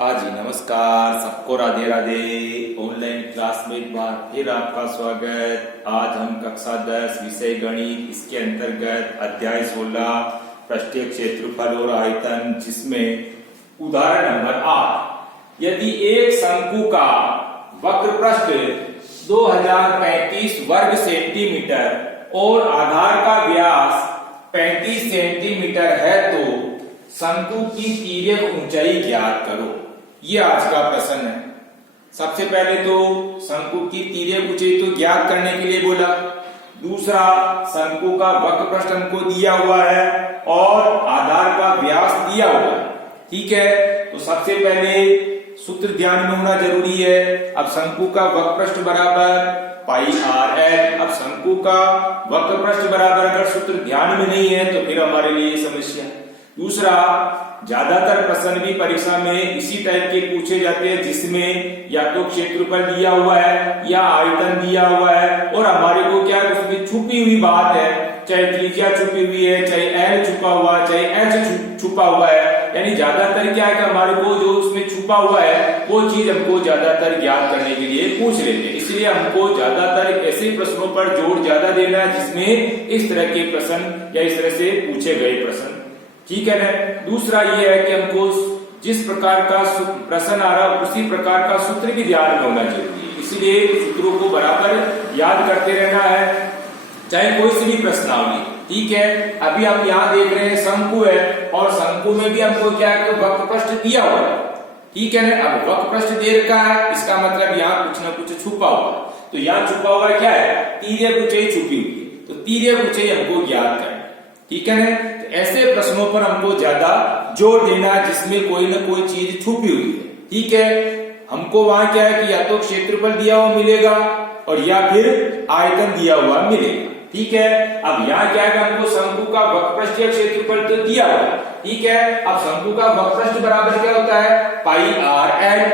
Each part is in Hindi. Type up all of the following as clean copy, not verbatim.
जी नमस्कार, सबको राधे राधे। ऑनलाइन क्लास में एक बार फिर आपका स्वागत। आज हम कक्षा 10 विषय गणित, इसके अंतर्गत अध्याय 16 पृष्ठीय क्षेत्रफल और आयतन, जिसमें उदाहरण नंबर 8, यदि एक शंकु का वक्र पृष्ठ 2035 वर्ग सेंटीमीटर और आधार का व्यास 35 सेंटीमीटर है तो शंकु की तिर्यक ऊंचाई ज्ञात करो। ये आज का प्रश्न है। सबसे पहले तो शंकु की तिर्यक ऊंचाई तो ज्ञात करने के लिए बोला। दूसरा, शंकु का वक्र पृष्ठ हमको दिया हुआ है और आधार का व्यास दिया हुआ है। ठीक है, तो सबसे पहले सूत्र ध्यान में होना जरूरी है। अब शंकु का वक्र पृष्ठ बराबर पाई आर एल। अब शंकु का वक्र पृष्ठ बराबर अगर सूत्र ध्यान में नहीं है तो फिर हमारे लिए समस्या। दूसरा, ज्यादातर प्रश्न भी परीक्षा में इसी टाइप के पूछे जाते हैं, जिसमें या तो क्षेत्रफल दिया हुआ है या आयतन दिया हुआ है और हमारे को क्या उसमें छुपी हुई बात है, चाहे त्रिज्या छुपी हुई है, चाहे एल छुपा हुआ है, चाहे एच छुपा हुआ है। यानी ज्यादातर क्या है कि हमारे को जो उसमें छुपा हुआ है वो चीज हमको ज्यादातर ज्ञात करने के लिए पूछ लेते हैं। इसलिए हमको ज्यादातर ऐसे प्रश्नों पर जोर ज्यादा देना है जिसमें इस तरह के प्रश्न या इस तरह से पूछे गए प्रश्न। ठीक है ना। दूसरा ये है कि हमको जिस प्रकार का प्रश्न आ रहा है उसी प्रकार का सूत्र भी ध्यान में होना चाहिए। इसलिए सूत्रों को बराबर याद करते रहना है, चाहे कोई सी भी प्रश्नावली। ठीक है, अभी आप यहाँ देख रहे हैं शंकु है और शंकु में भी हमको क्या है, वक्र पृष्ठ दिया हुआ है। ठीक है ना। अब वक्र पृष्ठ दे रखा है, इसका मतलब यहाँ कुछ ना कुछ छुपा हुआ है। तो यहाँ छुपा हुआ क्या है, तिर्यक ऊंचाई छुपी हुई है। तो तिर्यक ऊंचाई हमको ज्ञात करना। ठीक है ना। ऐसे प्रश्नों पर हमको ज्यादा जोर देना है जिसमें कोई ना कोई चीज छुपी हुई है। ठीक है, हमको वहां क्या है कि या तो क्षेत्रफल दिया हुआ मिलेगा और या फिर आयतन दिया हुआ मिलेगा। ठीक है, अब यहाँ क्या है, हमको शंकु का वक्र पृष्ठ या क्षेत्रफल तो दिया हुआ है। ठीक है, अब शंकु का वक्र पृष्ठ बराबर क्या होता है, पाई आर एल।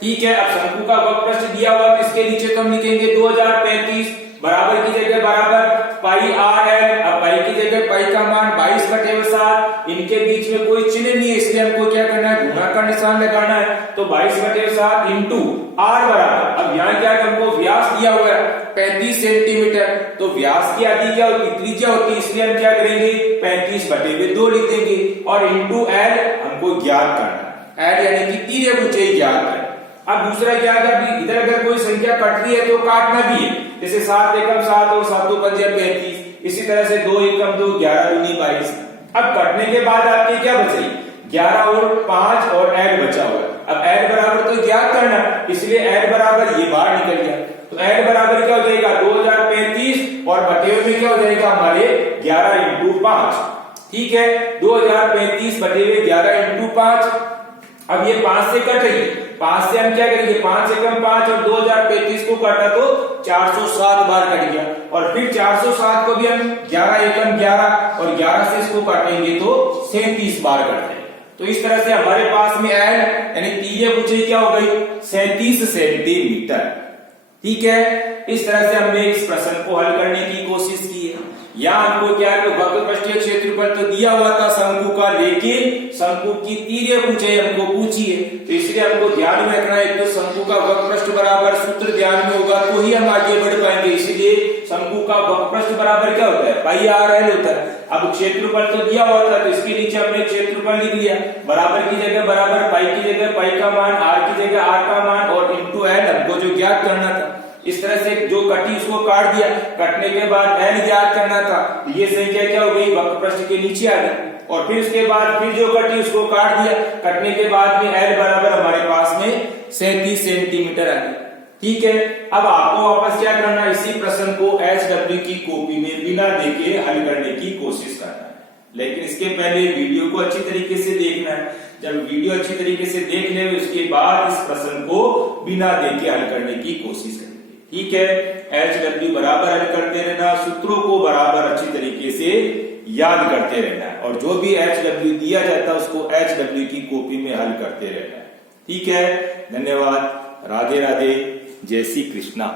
ठीक है, अब शंकु का वक्र पृष्ठ दिया हुआ है, इसके नीचे तो हम लिखेंगे 2035 बराबर की जगह बराबर पाई आर एल। अब पाई की जगह पाई का मान 22/7। इनके बीच में कोई चिन्ह नहीं है, इसलिए हमको क्या करना है, गुणा का निशान लगाना है। तो 22/7 इंटू आर बराबर, अब यहाँ क्या हमको व्यास दिया हुआ है 35 सेंटीमीटर। तो व्यास की आधी क्या होती है, त्रिज्या होती है, इसलिए हम क्या करेंगे 35/2 लिख देंगे और इंटू एल हमको ज्ञात करना है। एल यानी कि तिर्यक ऊंचाई ज्ञात करना। अब दूसरा क्या है, इधर अगर कोई संख्या कट रही है तो काटना भी है। जैसे 7 एकम 7 और 7 दो 35। इसी तरह से 2 एकम 2 11 दूनी 22। अब कटने के बाद आपके क्या बचे, 11 और 5 और एल बचा हुआ है। अब एल बराबर तो ज्ञात करना, इसलिए एल बराबर ये बाहर निकल गया। तो एल बराबर क्या हो जाएगा 2035 और बटे में क्या हो जाएगा हमारे 11 इंटू 5। ठीक है, 2035 बटे 11 इंटू 5। अब ये 5 से कट रही है, 5 से हम क्या करेंगे 5 एकम 5 और 2035 को काटा तो 407 बार कट गया। और फिर 407 को भी हम 11 एकम 11 और 11 से इसको काटेंगे तो 37 बार कटते हैं। तो इस तरह से हमारे पास में एल यानी तिर्यक ऊंचाई क्या हो गई 37 सेंटीमीटर। ठीक है, इस तरह से हमने इस प्रश्न को हल करने की कोशिश की है। यहाँ हमको क्या है, वक्र पृष्ठीय क्षेत्रफल तो दिया हुआ था शंकु का, लेकिन शंकु की तिर्यक ऊंचाई हमको पूछी है। तो इसलिए हमको ध्यान में रखना है, तो शंकु का वक्र पृष्ठ बराबर सूत्र ध्यान में होगा तो ही हम आगे बढ़ पाएंगे। इसलिए शंकु का वक्र पृष्ठ बराबर क्या होता है, पाई आर एल होता है। अब क्षेत्रफल तो दिया हुआ था तो इसके नीचे हमने क्षेत्रफल लिख लिया, बराबर की जगह बराबर, पाई की जगह पाई का मान, आर की जगह आर का मान और इंटू एल हमको जो ज्ञात करना था। इस तरह से जो कटी उसको काट दिया, कटने के बाद एल ज्ञात करना था। ये संख्या क्या हो गई, वक्र पृष्ठ के नीचे आ गई। और फिर उसके बाद फिर जो कटी उसको काट दिया, कटने के बाद में एल बराबर हमारे पास में 37 सेंटीमीटर आ गई। ठीक है, अब आपको वापस क्या करना, इसी प्रश्न को HW की कॉपी में बिना देखे हल करने की कोशिश करना है। लेकिन इसके पहले वीडियो को अच्छी तरीके से देखना है। जब वीडियो अच्छी तरीके से देख ले उसके बाद इस प्रश्न को बिना देखे हल करने की कोशिश करें। ठीक है, HW बराबर हल करते रहना, सूत्रों को बराबर अच्छी तरीके से याद करते रहना है और जो भी HW दिया जाता है उसको HW की कॉपी में हल करते रहना है। ठीक है, धन्यवाद, राधे राधे, जय श्री कृष्णा।